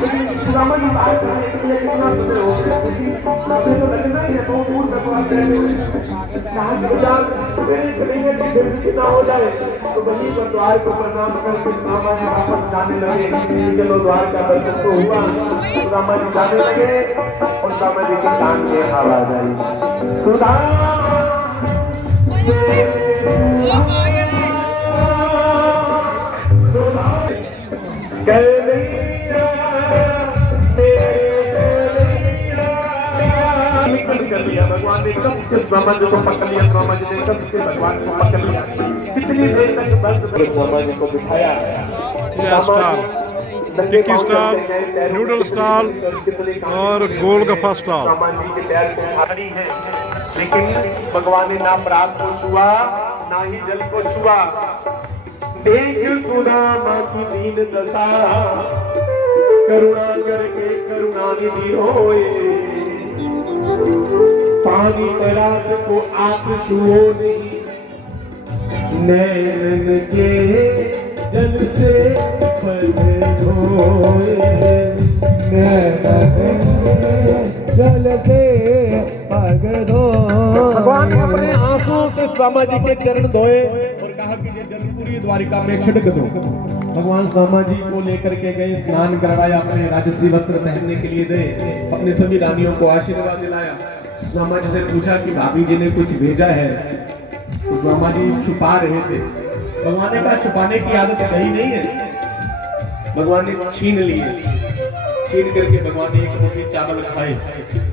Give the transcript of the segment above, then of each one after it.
लेकिन सुदामा जी बाहर जाने के लिए कितना समय हो गया, हमें तो लगना ही है बहुत दूर तक बात रहने कहा कि बाजार मेरी करेंगे तो फिर भी कितना हो जाए। तो वहीं पर द्वार को प्रणाम करके सुदामा जी वापस जाने लगे। चलो द्वार का दर्शन तो हुआ, सुदामा जी जाने लगे और सुदामा जी के कान में आवाज आई, सुदामा कर लिया। भगवान ने कस के सुदामा जी को पकड़ लिया, सुदामा जी ने कस के भगवान को पकड़ लिया। कितनी देर तक बंद सुदामा जी को बिठाया। टिक्की स्टॉल, नूडल स्टॉल और गोलगप्पा स्टॉल। सुदामा जी के पैर पे खड़ी है, लेकिन भगवान ने ना प्राग को छुआ ना ही जल को छुआ। देख सुदामा की दीन दशा, करुणा करके करुणानिधि होए। पानी पराग को आप छुओ नहीं, नैन के जल से पल धोए। जल से पग धो। भगवान ने अपने आंसुओं से सुदामा जी के चरण धोए और कहा कि ये जल पूरी द्वारिका में छिड़क दो। भगवान सुदामा जी को लेकर के गए, स्नान करवाया, अपने राजसी वस्त्र पहनने के लिए दे, अपने सभी रानियों को आशीर्वाद दिलाया। सुदामा जी से पूछा कि भाभी जी ने कुछ भेजा है, तो सुदामा जी छुपा रहे थे। भगवान ने कहा छुपाने की आदत कहीं नहीं है। भगवान ने छीन लिए, छीन करके भगवान ने एक मुट्ठी चावल खाए,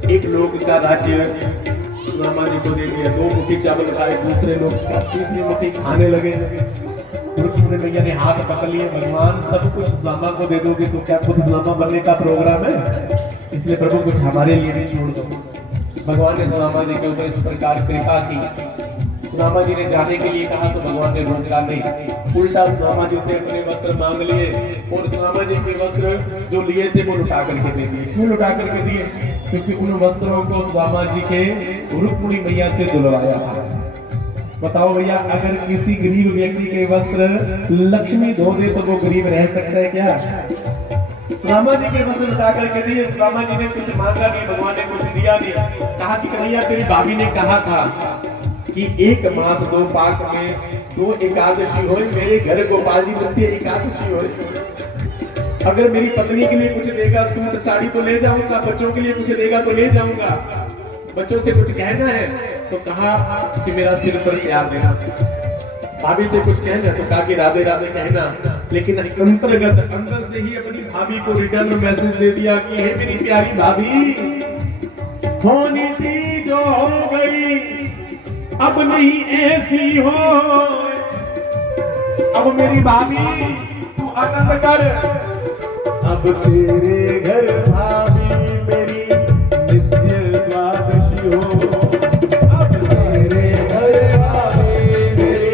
एक लोग का राज्य सुदामा जी को दे दिया। 2 मुट्ठी चावल खाए, दूसरे लोग का तीसरी मुट्ठी खाने लगे। गुरुकुल मैया ने हाथ पकड़ लिए, भगवान सब कुछ सुदामा को दे दोगे तो क्या खुद सुदामा बनने का प्रोग्राम है? इसलिए प्रभु कुछ हमारे लिए भी छोड़ दो। भगवान ने सुदामा जी के ऊपर इस प्रकार कृपा की। सुदामा जी ने जाने के लिए कहा तो भगवान ने रोका नहीं, उल्टा सुदामा जी से अपने वस्त्र मांग लिए और सुदामा जी के वस्त्र जो लिए थे वो लुटा करके दे दिए। क्यों लुटा करके दिए? क्योंकि उन वस्त्रों को सुदामा जी के रुक्मिणी मैया से दुलवाया था। बताओ भैया, अगर किसी गरीब व्यक्ति के वस्त्र लक्ष्मी धो दे तो वो गरीब रह सकता है क्या? सुदामा जी के वस्त्र लुटा करके दिए। सुदामा जी ने कुछ मांगा नहीं, भगवान ने कुछ दिया नहीं। कहा कि कन्हैया तेरी भाभी ने कहा था कि 1 मास 2 पाक में 2 एकादशी हो, मेरे घर गोपाल जी बनती एकादशी हो। अगर मेरी पत्नी के लिए कुछ देगा, सूट साड़ी तो ले जाऊंगा, बच्चों के लिए कुछ देगा तो ले जाऊंगा। बच्चों से कुछ कहना है तो कहा कि मेरा सिर पर प्यार देना। भाभी से कुछ कहना तो कहा कि राधे राधे कहना। लेकिन अंतर्गत अंदर से ही अपनी भाभी को रिटर्न मैसेज दे दिया कि हे मेरी प्यारी भाभी, होनी थी जो हो गई, अब नहीं ऐसी हो। अब मेरी भाभी तू आनंद कर, अब तेरे घर भाभी मेरी नित्य द्वादशी हो। अब तेरे घर भाभी मेरी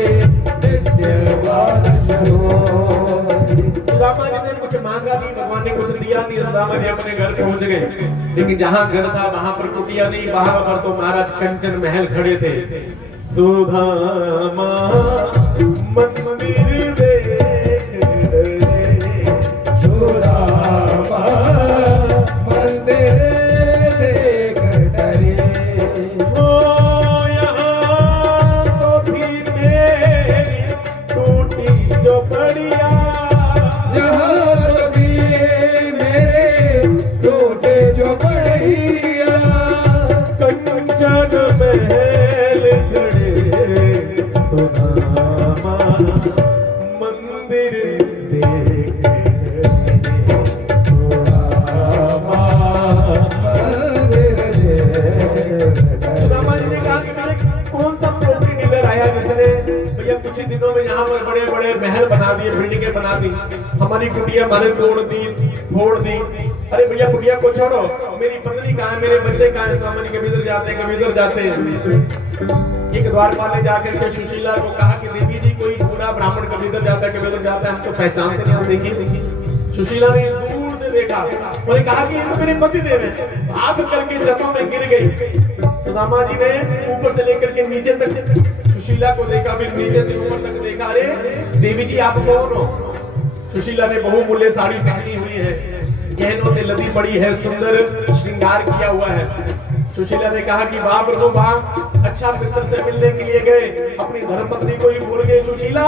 नित्य द्वादशी हो। सुदामा जी ने कुछ मांगा नहीं, भगवान ने कुछ दिया नहीं। सुदामा जी अपने घर पहुंच गए, लेकिन जहां घर था वहां पर कुटिया नहीं, वहां पर तो महाराज कंचन महल खड़े थे। सुदामा मंदिर देख रे, सुदामा मंदिर देख डरे। ओ यहाँ तो थी मेरी टूटी जो पड़िया, यहाँ तो थी मेरे टूटे जो पड़िया। कंचन महल खड़े, सुदामा मंदिर देख सुदामा मंदिर देख। सुदामा जी ने कहा कि मैंने कौन सा प्रॉपर्टी डीलर आया जिसने भैया कुछ ही दिनों में यहाँ पर बड़े बड़े महल बना दिए, बिल्डिंगें बना दी, हमारी कुटिया मैंने तोड़ दी, फोड़ दी। अरे भैया कुटिया को छोड़ो, मेरी पत्नी कहाँ है, मेरे बच्चे कहाँ हैं? सुदामा जी कभी इधर जाते हैं, कभी इधर जाते हैं। एक द्वारपाल ने जाकर के सुशीला को कहा कि देवी जी कोई बूढ़ा ब्राह्मण कभी इधर जाता है, कभी उधर जाता है, हम तो पहचानते नहीं, हम देखिए। सुशीला ने दूर से देखा और कहा कि ये तो मेरे पति देव हैं। भाग करके चरणों में गिर गई। सुदामा जी ने ऊपर से लेकर के नीचे तक सुशीला को देखा, फिर नीचे से ऊपर तक देखा। अरे देवी जी आप कौन हो? सुशीला ने बहुमूल्य साड़ी पहनी हुई है, गहनों से लदी पड़ी है, सुंदर श्रृंगार किया हुआ है। सुशीला ने कहा कि वाह प्रभु वाह, अच्छा मित्र से मिलने के लिए गए, अपनी धर्मपत्नी को ही भूल गए। सुशीला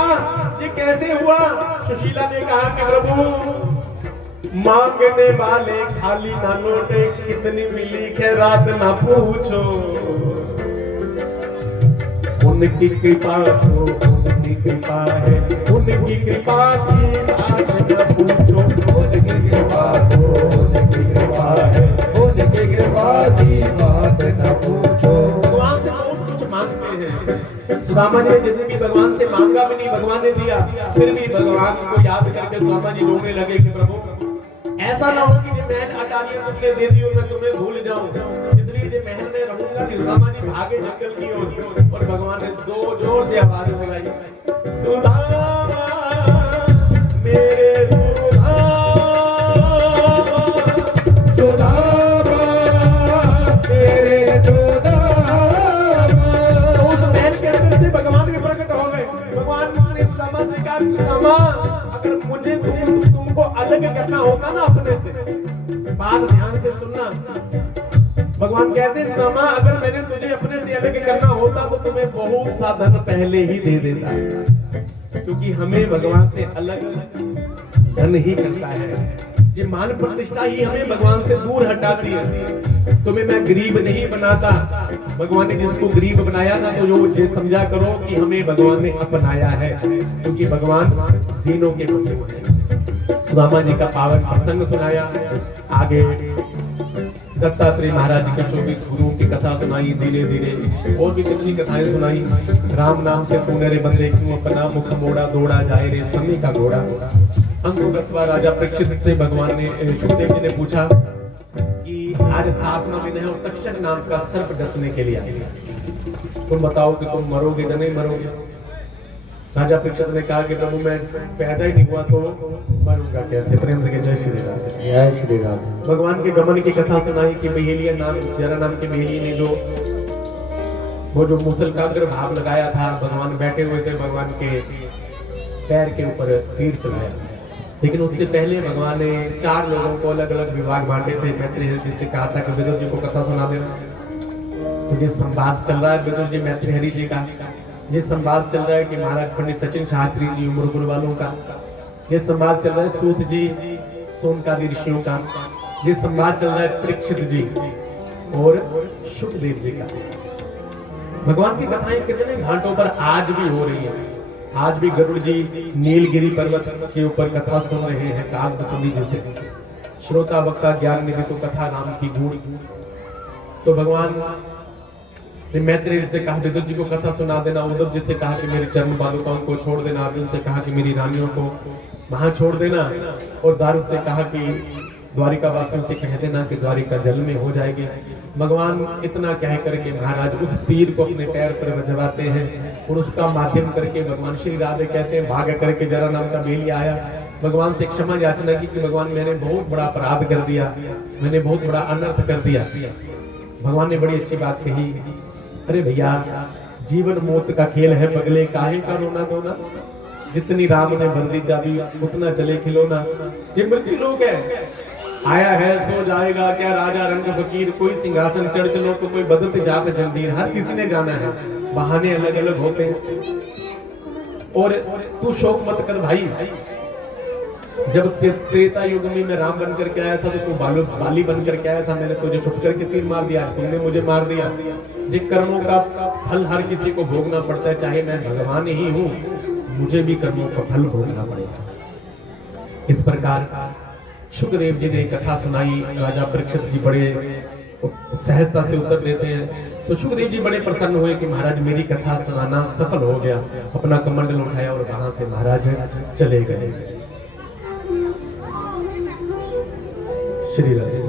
ये कैसे हुआ? सुशीला ने कहा कि प्रभु मांगने वाले खाली ना लौटे, कितनी मिली खैरात ना पूछो। उनकी कृपा तो उनकी कृपा है, उनकी कृपा की बात न पूछो। उनकी कृपा तो उनकी कृपा है, उनकी कृपा की बात न पूछो। भगवान से बहुत कुछ मांगते हैं। सुदामा जी ने जैसे कि भगवान से मांगा भी नहीं, भगवान ने दिया, फिर भी भगवान को याद करके सुदामा जी रोने लगे कि प्रभु ऐसा ना हो कि ये महल अटारियां तुमने दे दी और मैं तुम्हें भूल जाऊं, इसलिए ये महल में रहूंगा। सुदामा जी भागे जंगल की ओर और भगवान ने दो जोर से आवाज लगाई, सुदामा मेरे सुदामा, सुदामा मेरे सुदामा। उस महल के अंदर से भगवान भी प्रकट हो गए। भगवान ने सुदामा से कहा, सुदामा अगर मुझे तुमको अलग करना होगा ना अपने से, बात ध्यान से सुनना। भगवान कहते हैं सुदामा अगर मैंने तुझे अपने से अलग करना होता तो तुम्हें बहुत सा धन पहले ही दे देता, क्योंकि हमें भगवान से अलग धन ही करता है। ये मान प्रतिष्ठा ही हमें भगवान से दूर हटाती है। तुम्हें मैं गरीब नहीं बनाता, भगवान ने जिसको गरीब बनाया ना तो ये समझा करो कि हमें भगवान ने अपनाया है, क्योंकि भगवान दीनों के बंधु हैं। सुदामा जी का पावन प्रसंग सुनाया। आगे दत्तात्रेय महाराज जी के 24 गुरुओं की कथा सुनाई, धीरे धीरे और भी कितनी कथाएं सुनाई। राम नाम से तूने रे बंदे क्यों अपना मुख मोड़ा, दौड़ा जाए रे समय का घोड़ा। अंकुगत्वा राजा परीक्षित से भगवान ने, सुखदेव जी ने पूछा कि आज 7वां दिन है और तक्षक नाम का सर्प डसने के लिए आया, तुम बताओ कि तुम मरोगे या नहीं मरोगे? राजा परीक्षित ने कहा कि प्रभु मैं पैदा ही नहीं हुआ तो मरूंगा कैसे? प्रेम से जय श्री राम, जय श्री राम। भगवान के गमन की कथा सुनाई कि बहेलिया नाम, जरा नाम की बहेली ने जो मूसल का अग्र भाव लगाया था, भगवान बैठे हुए थे, भगवान के पैर के ऊपर तीर चलाया। लेकिन उससे पहले भगवान ने 4 लोगों को अलग अलग विभाग बांटे थे। मैत्री हरि जी से कहा था कि विदुर जी को कथा सुना देना। तो ये संवाद चल रहा है विदुर जी मैत्री हरि जी का, ये संवाद चल रहा है कि महाराज पंडित सचिन शास्त्री जी उम्र गुण वालों का, ये संवाद चल रहा है सूत जी सोनकादि ऋषियों का, ये संवाद चल रहा है परीक्षित जी और सुखदेव जी का। भगवान की कथाएं कितने घाटों पर आज भी हो रही है। आज भी गरुड़ जी नीलगिरी पर्वत के ऊपर कथा सुन रहे हैं कागदसुनी जैसे। श्रोता वक्ता ज्ञान निधि तो कथा नाम की गूढ़। तो भगवान ने मैत्री से कहा विदुर जी को कथा सुना देना, उद्धव जी से कहा कि मेरे चरण बालुकाओं को छोड़ देना, अर्जुन से कहा कि मेरी रानियों को वहां छोड़ देना, और दारुक से कहा कि द्वारिका वासियों से कह देना कि द्वारिका जल में हो जाएगी। भगवान इतना कह करके महाराज उस तीर को अपने पैर पर बजवाते हैं और उसका माध्यम करके भगवान श्री राधे कहते हैं भाग करके जरा नाम का बेली आया, भगवान से क्षमा याचना की कि भगवान मैंने बहुत बड़ा अपराध कर दिया, मैंने बहुत बड़ा अनर्थ कर दिया। भगवान ने बड़ी अच्छी बात कही, अरे भैया जीवन मौत का खेल है, बगले काहे का रोना धोना, जितनी राम ने बंदी जादी उतना चले खिलौना। ये मृत्यु लोग है, आया है सो जाएगा, क्या राजा रंग फकीर, कोई सिंहासन चढ़ चलो तो कोई बदलते जाते जंजीर, हर किसी ने जाना है, बहाने अलग अलग होते हैं। और तू शोक मत कर भाई, जब त्रेता युग में मैं राम बनकर के आया था तो तू बाली बनकर के आया था, मैंने तुझे छुप करके तीर मार दिया, तुमने मुझे मार दिया। ये कर्मों का फल हर किसी को भोगना पड़ता है, चाहे मैं भगवान ही हूँ, मुझे भी कर्मों का फल भोगना पड़ेगा। इस प्रकार सुखदेव जी ने कथा सुनाई, राजा परीक्षित जी बड़े सहजता से उत्तर देते हैं। तो सुखदेव जी बड़े प्रसन्न हुए कि महाराज मेरी कथा सुनाना सफल हो गया, अपना कमंडल उठाया और वहां से महाराज चले गए। श्री राधे।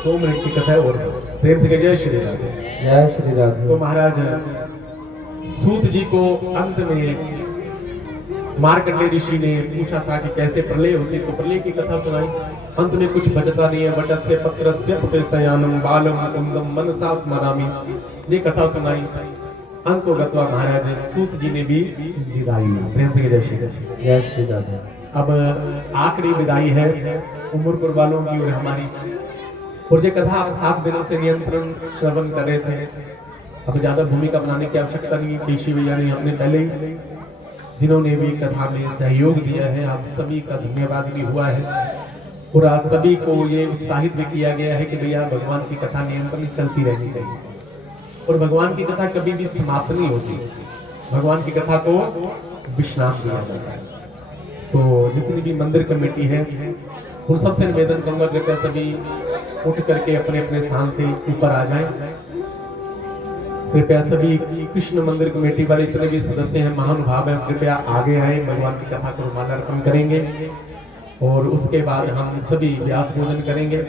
2 मिनट की कथा है और प्रेम से जय श्री राधे, जय श्री राधे। तो महाराज सूत जी को अंत में मार्कंडेय ऋषि ने पूछा था कि कैसे प्रलय होती, तो प्रलय की कथा सुनाई। अंत में कुछ बचता नहीं है, वटत से पत्र से पुत्रसयानम बालम कुंदम मनसा स्मरामि, ये कथा सुनाई। अंत गत्वा महाराज सूत जी ने भी विदाई। प्रेम से जय श्री राधे, जय श्री राधे। अब आखिरी विदाई है। उमरपुर वालों की और हमारी। और ये कथा आप 7 दिनों से नियंत्रण श्रवण कर रहे थे। अब ज्यादा भूमिका बनाने की आवश्यकता नहीं, केशी भैया ने हमने पहले ही जिन्होंने भी कथा में सहयोग दिया है, आप सभी का धन्यवाद भी हुआ है। और आज सभी को ये उत्साहित भी किया गया है कि भैया भगवान की कथा निरंतर चलती रहनी चाहिए और भगवान की कथा कभी भी समाप्त नहीं होती, भगवान की कथा को विश्राम दिया जाता है। तो जितनी भी मंदिर कमेटी है उन सबसे निवेदन करूंगा कृपया सभी उठ करके अपने अपने स्थान से ऊपर आ जाएं। कृपया सभी कृष्ण मंदिर कमेटी वाले जितने भी सदस्य हैं, महानुभाव हैं, कृपया आगे आए, भगवान की कथा को माल्यार्पण करेंगे और उसके बाद हम सभी व्यास भोजन करेंगे।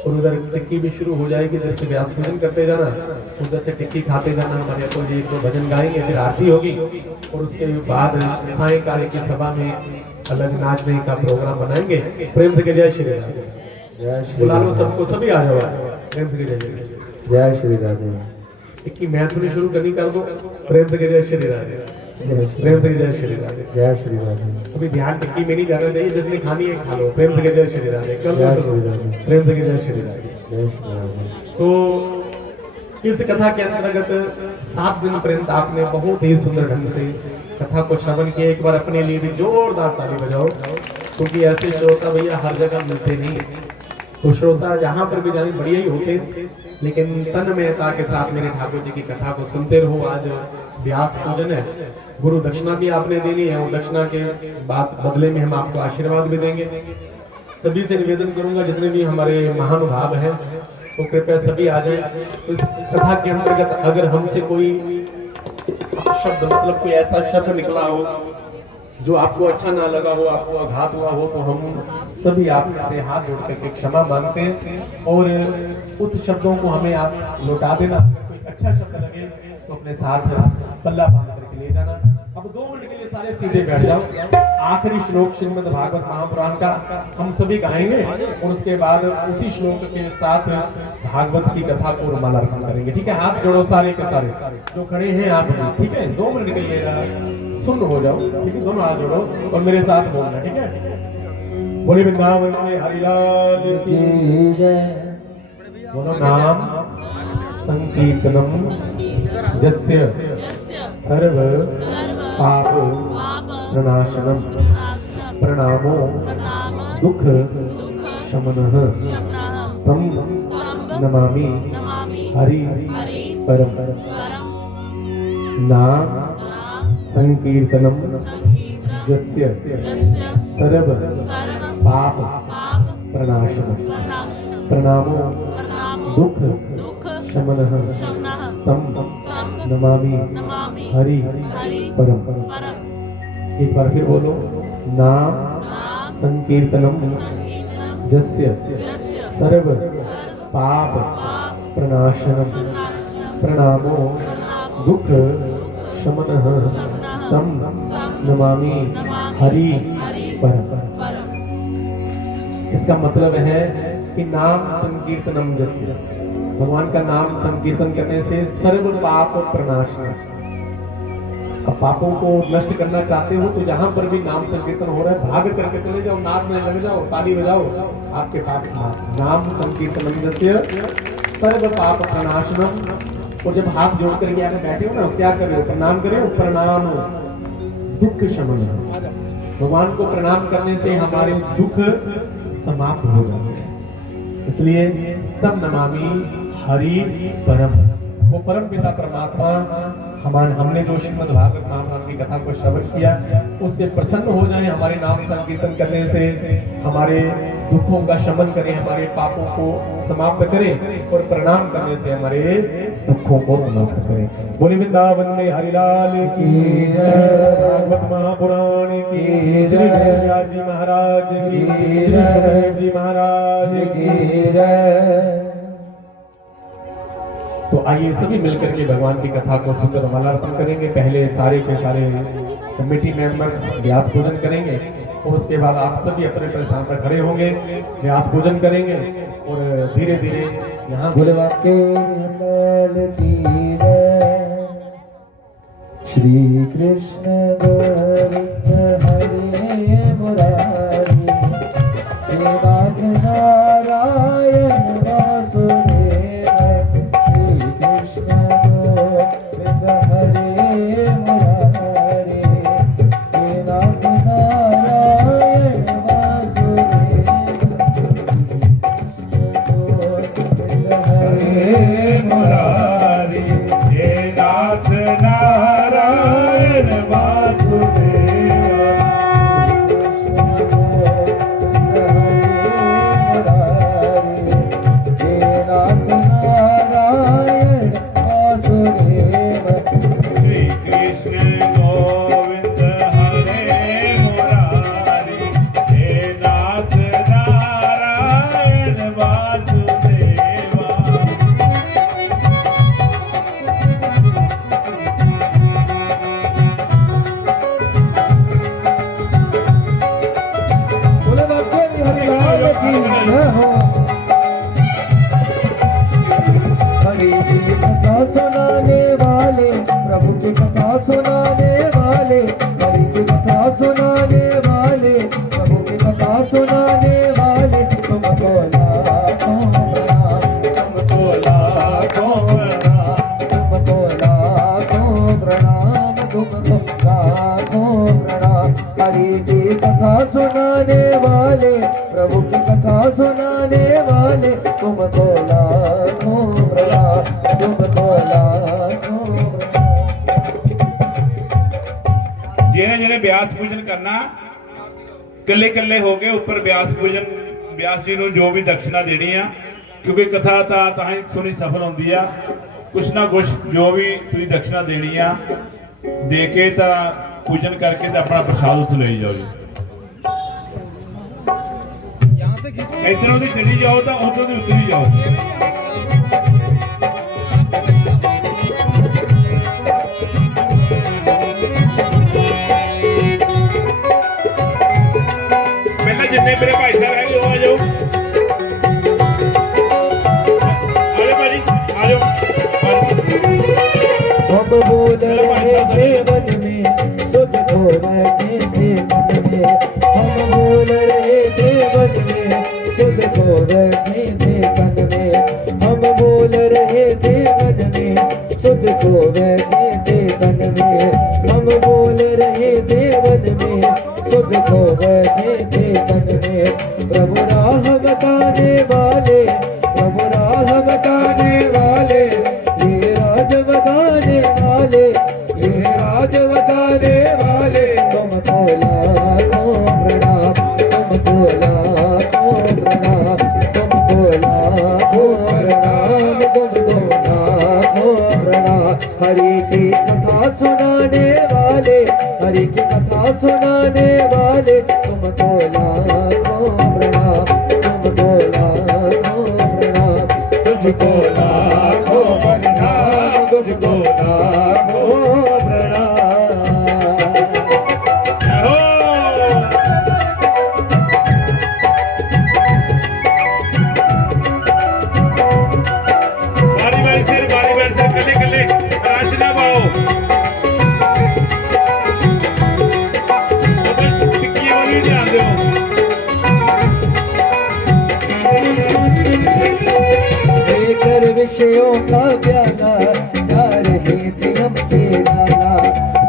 और उधर टिक्की भी शुरू हो जाएगी, इधर से व्यास भोजन करते जाना, उधर से टिक्की खाते जाना। हमारे तो जी 1-2 भजन गाएंगे, फिर आरती होगी और उसके बाद सायंकाल की सभा में अलग नाचने का प्रोग्राम बनाएंगे। प्रेम से जय श्री राम। जय श्री बुला लो राम। सबको, सभी आ जाओ, प्रेम से जय श्री राम। जय श्री राधे। टिक्की मैथुनी शुरू करनी कर दो, प्रेम से जय श्री राधे। प्रेम से जय श्री राधे। जय श्री राधे। अभी ध्यान टिक्की में नहीं जाना चाहिए, जिसने खानी है खा लो। प्रेम से जय श्री राधे। चलो जय श्री राधे। प्रेम से जय श्री राधे। जय श्री राधे। तो इस कथा के अंतर्गत 7 दिन पर्यंत आपने बहुत ही सुंदर ढंग से कथा को श्रवण किया। एक बार अपने लिए भी जोरदार ताली बजाओ, क्योंकि ऐसे श्रोता भैया हर जगह मिलते नहीं। तो श्रोता जहाँ पर भी जाने बढ़िया ही होते, लेकिन तन्मयता के साथ मेरे ठाकुर जी की कथा को सुनते रहो। आज व्यास पूजन है, गुरु दक्षिणा भी आपने देनी है और दक्षिणा के बाद बदले में हम आपको आशीर्वाद भी देंगे। सभी से निवेदन करूंगा जितने भी हमारे महानुभाव हैं तो कृपया सभी आ जाए। इस कथा के अंतर्गत अगर हमसे कोई शब्द मतलब कोई ऐसा शब्द निकला हो जो आपको अच्छा ना लगा हो, आपको आघात हुआ हो, तो हम सभी आपसे हाथ जोड़ करके क्षमा मांगते हैं और उस शब्दों को हमें आप लौटा देना। कोई अच्छा शब्द लगे तो अपने साथ पल्ला बांध करके ले जाना। अब 2 मिनट के लिए सारे सीधे बैठ जाओ। आखिरी श्लोक श्रीमद् भागवत महापुराण का हम सभी गाएंगे और उसके बाद उसी श्लोक के साथ भागवत की कथा को माल्यार्पण करेंगे। ठीक है, हाथ जोड़ो सारे के सारे जो खड़े हैं आप भी। ठीक है, 2 मिनट के लिए सुन हो जाओ। ठीक है, दोनों हाथ जोड़ो और मेरे साथ बोलना। ठीक है, बोले वृंदावन में हरिलाल की जय। बोलो नाम संकीर्तनम जस्य सर्व पाप प्रणाशनम प्रणामो दुख शमनः स्तम नमामि हरि परम। नाम संकीर्तनम जस्य सर्व पाप प्रणाशनम प्रणामो दुख शमनः स्तम नमामि हरि परम। एक बार फिर बोलो, नाम संकीर्तनम जस्य सर्व पाप प्रणाशनम प्रणामो दुख शमनः स्तम नमामि हरि परम। इसका मतलब है कि नाम संकीर्तनम जस्य, भगवान का नाम संकीर्तन करने से सर्व पाप प्रणाशनम। अब पापों को नष्ट करना चाहते हो तो जहां पर भी नाम संकीर्तन हो रहा है भाग करके चले जाओ, नाचने लग जाओ, ताली बजाओ, आपके पाप समाप्त। नाम संकीर्तनम जस्य सर्व पाप प्रणाशनम। और जब हाथ जोड़ करके आगे बैठे हो ना, क्या कर रहे हो? प्रणाम करे हो, प्रणाम दुख शमन। भगवान को प्रणाम करने से हमारे दुख समाप्त हो जाते हैं। इसलिए स्तम नमामि हरि परम। वो परम पिता परमात्मा हमने जो श्रीमद् भागवत महापुराण की कथा को श्रवण किया उससे प्रसन्न हो जाए, हमारे नाम संकीर्तन करने से हमारे दुखों का शमन करें, हमारे पापों को समाप्त करें और प्रणाम करने से हमारे दुखों को समाप्त करें। बोले वृंदावन में हरिलाल की जय, भागवत महापुराण की जय, व्यास जी महाराज की जय, सुखदेव जी महाराज की जय। तो आइए सभी मिलकर के भगवान की कथा को सुंदर माल्यार्पण करेंगे। पहले सारे के सारे कमेटी मेंबर्स व्यास पूजन करेंगे और उसके बाद आप सभी अपने अपने स्थान पर खड़े होंगे, व्यास पूजन करेंगे और धीरे धीरे यहाँ बोले वाक्य की जय। श्री कृष्ण गोविंद हरे मुरारी हो। हरि की कथा सुनाने वाले, प्रभु की कथा सुनाने वाले, हरि की कथा सुनाने वाले, प्रभु की कथा सुनाने वाले, तुमको लाखों प्रणाम, तुमको लाखों प्रणाम, तुमको लाखों प्रणाम, तुमको लाखों प्रणाम। हरि की कथा सुनाने वाले, प्रभु की कथा सुनाने वाले, तुमको लाखों प्रणाम, तुमको लाखों प्रणाम। ਜਿਹਨੇ ਜਿਹਨੇ ਬਿਆਸ ਪੂਜਨ ਕਰਨਾ ਕੱਲੇ ਕੱਲੇ ਹੋ ਕੇ ਉੱਪਰ ਬਿਆਸ ਪੂਜਨ ਬਿਆਸ ਜੀ ਨੂੰ ਜੋ ਵੀ ਦਕਸ਼ਨਾ ਦੇਣੀ ਆ, ਕਿਉਂਕਿ ਕਥਾ ਤਾਂ ਹੀ ਸੁਣੀ ਸਫਲ ਹੁੰਦੀ ਆ। ਕੁਛ ਨਾ ਕੁਛ ਜੋ ਵੀ ਤੁਸੀਂ ਦਕਸ਼ਨਾ ਦੇਣੀ ਆ ਦੇ ਕੇ ਤਾਂ ਪੂਜਨ ਕਰਕੇ ਤੇ ਆਪਣਾ ਪ੍ਰਸ਼ਾਦ ਉੱਥੇ ਲਈ ਜਾਓ ਜੀ। ਇਧਰੋਂ ਦੀ ਚੜੀ ਜਾਓ ਤਾਂ ਉਧਰੋਂ ਦੀ ਉਤਰੀ ਜਾਓ। जितने मेरे भाई साहब हैं वो आ जाओ, आ जाओ भाजी, आ जाओ। हम बोल रहे थे वन में, सुध खो बैठे थे मन में। हम बोल रहे थे वन में, सुध खो बैठे थे मन में। हम बोल रहे थे वन में, सुध खो बैठे थे मन में। हम बोल रहे थे वन में, सुध खो बैठे थे मन में। प्रभु राह बताने वाले, प्रभु राह बताने वाले, ये राज बताने वाले, ये राज बताने वाले, तुमको लाखों प्रणाम, तुमको लाखों प्रणाम, तुमको लाखों प्रणाम, तुमको लाखों प्रणाम। हरि की कथा सुनाने वाले, हरि की कथा सुनाने वाले, तुमको लाखों प्रणाम, तुमको लाखों प्रणाम, तुझको लाखों प्रणाम, तुझको लाखों प्रणाम। बारी बारी से कले कले राशि ना पाओ। टिक्की वाली ध्यान दो। लेकर विषयों का प्याला, जा रहे थे हम तेरा।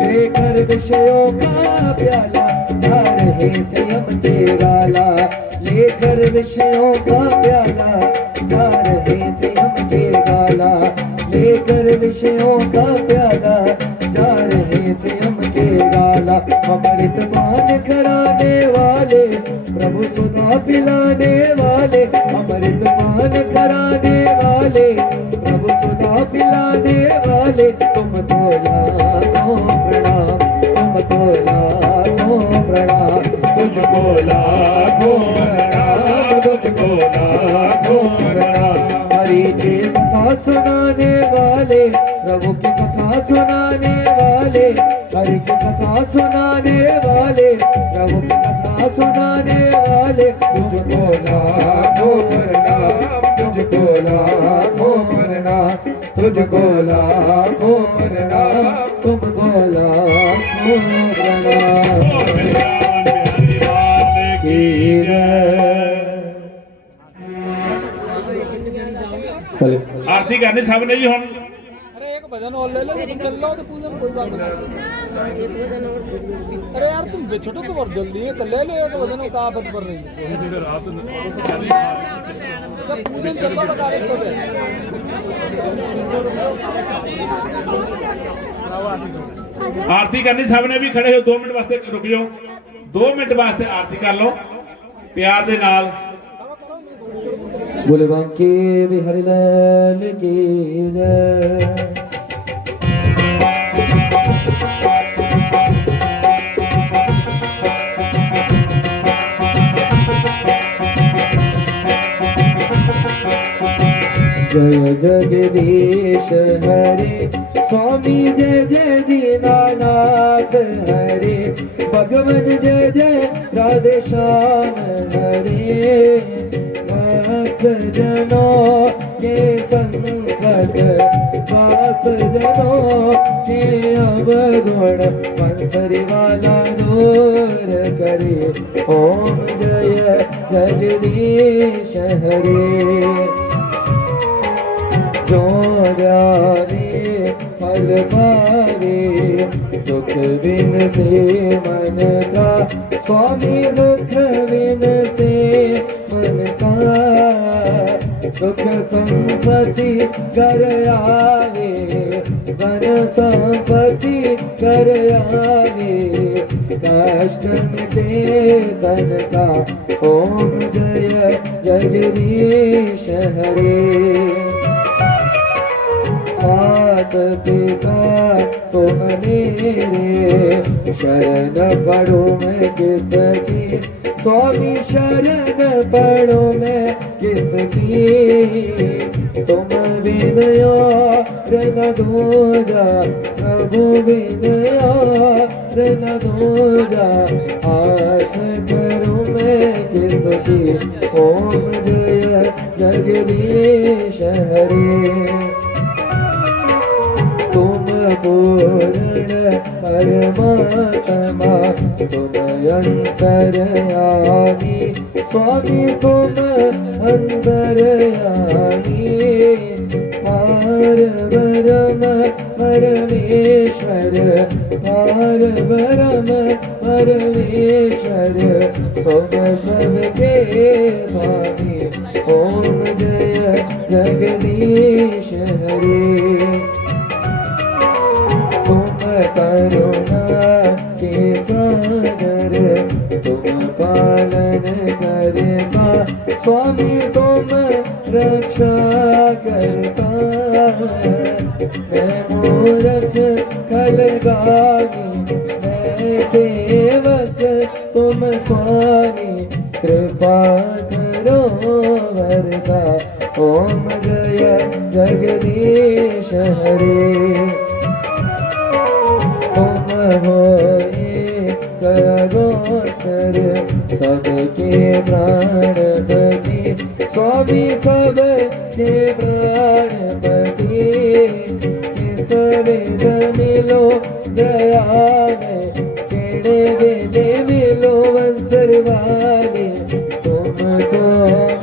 लेकर विषयों का प्याला, जा रहे थे हम तेरा। लेकर विषयों का प्याला, जा रहे थे हम तेरा। लेकर विषयों का प्याला, जा रहे थे हम तेरा। अमृत पान कराने वाले, प्रभु सुधा पिलाने वाले, अमृत पान कराने वाले, प्रभु सुधा पिलाने वाले, तुमको लाखों प्रणाम, तुमको लाखों प्रणाम, तुझको लाखों प्रणाम, तुझको लाखों प्रणाम। हरि की कथा सुनाने वाले, प्रभु की कथा सुनाने वाले, हरि की कथा सुनाने वाले, प्रभु की कथा सुनाने वाले, तुझको लाखों प्रणाम, तुझको लाखों प्रणाम, तुझको लाखों प्रणाम, तुमको लाखों प्रणाम। की जय। आरती करनी सब ने जी हुण। अरे एक भजन और ले लो, चल लो तो पूजन कोई बात नहीं। अरे यार तुम छोटो तो बहुत जल्दी है, तो ले लो एक भजन का आफत कर रही है। जब पूजन चलता बता रहे तो आरती करनी सब ने भी खड़े हो, 2 मिनट वास्ते रुक जाओ, 2 मिनट वास्ते आरती कर लो प्यार दे नाल। बोले बांके बिहारी लाल की जय। जय जगदीश हरे, स्वामी जय जय दीनानाथ हरे, भगवन जय जय राधे श्याम हरे। जनों के संकट दास जनों के अवगुण बंसरी वाला दूर करे। ओम जय जगदीश हरे। जो ध्याने फल पावे दुख बिन से मन का, स्वामी दुख बिन से मन का। सुख संपत्ति कर आवे धन संपत्ति कर आवे, कष्ट मिटे धन का। ओम जय जगदीश हरे। मात पिता तुम मेरे, शरण पढ़ो मैं किसकी। स्वामी शरण पढ़ो मैं किसकी। तुम बिन और न दूजा, प्रभु बिन और न दूजा। आस करूं मैं किसकी। ओम जय जगदीश हरे। तुम पूर्ण परमात्मा तुम अंतर्यामी, स्वामी तुम अंतर्यामी। पार ब्रह्म परमेश्वर, पार ब्रह्म परमेश्वर, तुम सबके स्वामी। ओम जय जगदीश हरे। करुणा के सागर तुम पालन करता, स्वामी तुम रक्षा करता। मैं मूर्ख खलगामी, मैं सेवक तुम स्वामी। कृपा करो वरदा। ओम जय जगदीश हरे। होए करोचर सबके प्राणपति, स्वामी सबके प्राणपति। किस वेद मिलो दया में, केड़े वेले मिलो वंसर वाले। तुमको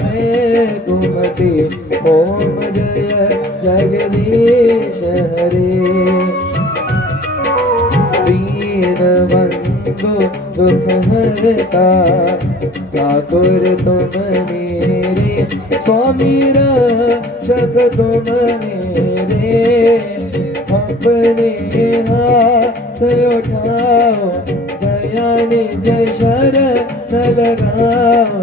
मैं कुमति। ओम जय जगदीश हरे। दीनबंधु दुख हरता, ठाकुर तुम मेरे। स्वामी रक्षक तुम मेरे। अपने हाथ उठाओ, दया निज शरण लगाओ।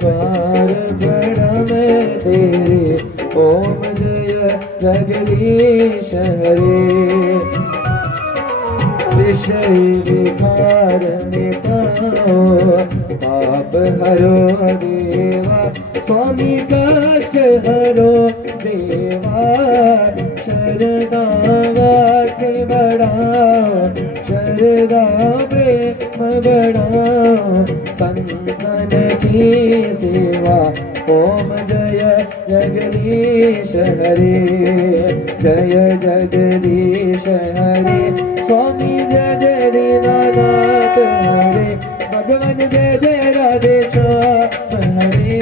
द्वार बड़ा मैं तेरे। ओम जय जगदीश हरे। विषय विकार मिटाओ, पाप हरो देवा। स्वामी कष्ट हरो देवा। शरदा के बढ़ाओ, शरदा प्रेम बढ़ाओ। संतन की सेवा। ओम जय जगदीश हरे। जय जगदीश हरे। स्वामी जय जय दीनानाथ हरे। भगवान जय जय राधे श्याम हरे।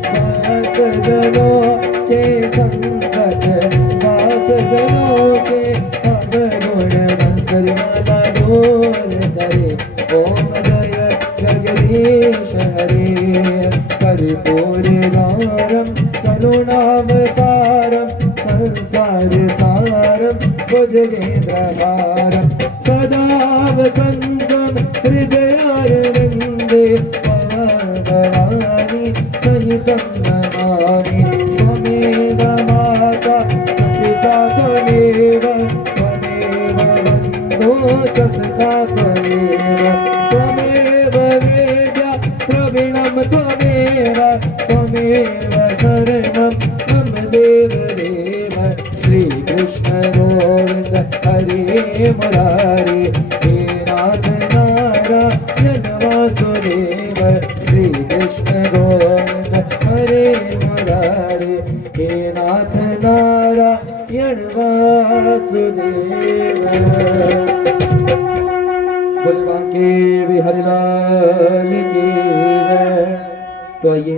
भक्त जनों के संकट दास जनों के अवगुण बंसरी वाला दूर करे। ओम जय जगदीश हरे। कर्पूरगारम करुणावतारम, संसार सारम भुजगेन्द्रहारम। सदा वसन्तं हृदयारविन्दे, भवानी सहितं नमामि। त्वमेव माता पिता त्वमेव, त्वमेव बन्धो च सखा त्वमेव। त्वमेव वेद्या द्रविणं त्वमेव, त्वमेव शरणं मम देवदेव। श्री कृष्ण गोविंद हरे मुरारी, हे नाथ नारायण वासुदेव। श्री कृष्ण गोविंद हरे मुरारे हे नाथ नारायण वासुदेव। बोले बांके बिहारी लाल की जय। तो आइए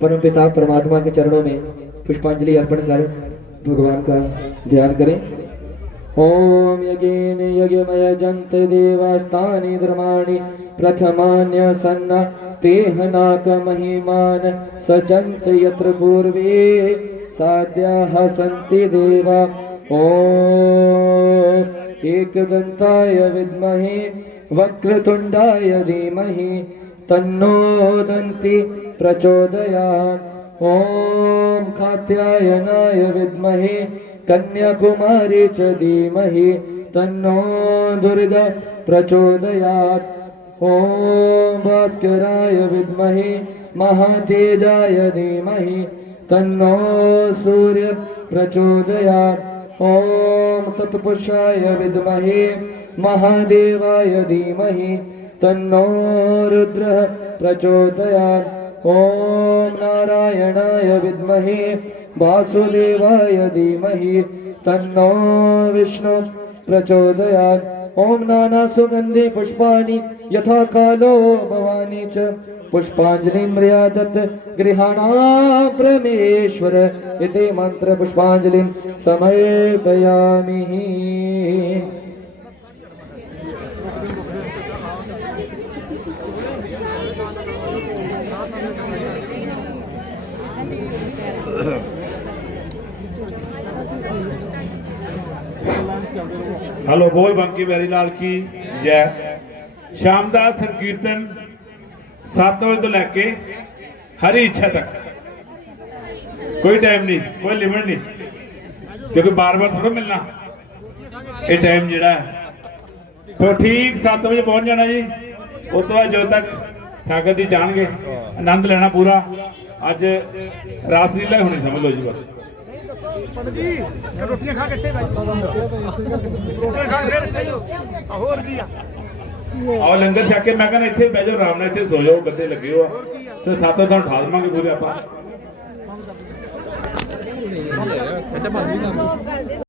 परमपिता परमात्मा के चरणों में पुष्पांजलि अर्पण कर भगवान का ध्यान करें। ओम यज्ञेन यज्ञमय जंत देवास्तानि धर्माणि प्रथमान्य सन्ना तेह नाक महिमान सचंत यत्र पूर्वे साध्याः सन्ति देवा। ओम एकदन्ताय विद्महे वक्रतुंडाय धीमहि तन्नो दन्ति प्रचोदयात्। ओम कात्यायनाय विद्महे कन्याकुमारी च धीमहि तन्नो दुर्गा प्रचोदयात्। ओम भास्कराय विद्महे महातेजाय धीमहि तन्नो सूर्य प्रचोदयात्। ओम तत्पुरुषाय विद्महे महादेवाय धीमहि तन्नो रुद्र प्रचोदयात्। ओम नारायणाय विद्महे वासुदेवाय धीमहि तन्नो विष्णु प्रचोदयात्। ओम नाना सुगंधि पुष्पाणि यथा कालो भवानी च पुष्पांजलिं मर्यादत् गृहाणा परमेश्वर इति मंत्र पुष्पांजलिं समर्पयामि। हेलो बोल बंकी बिहारी लाल की जय। शाम का संकीर्तन 7 बजे तो लैके हरी इच्छा तक, कोई टाइम नहीं, कोई लिमिट नहीं, क्योंकि बार बार थोड़ा मिलना। ये टाइम जड़ा है तो ठीक 7 बजे पहुंच जाना जी। उस तो बाद जो तक ठाकर जी जाएंगे आनंद लेना पूरा। अज रासलीला होनी समझ लो जी बस। और लंगर छक के मैं कहना इतने बह जाओ आराम इतने सो जाओ, गद्दे लगे हो तो 7 तो उठा देवांगे पूरे आप।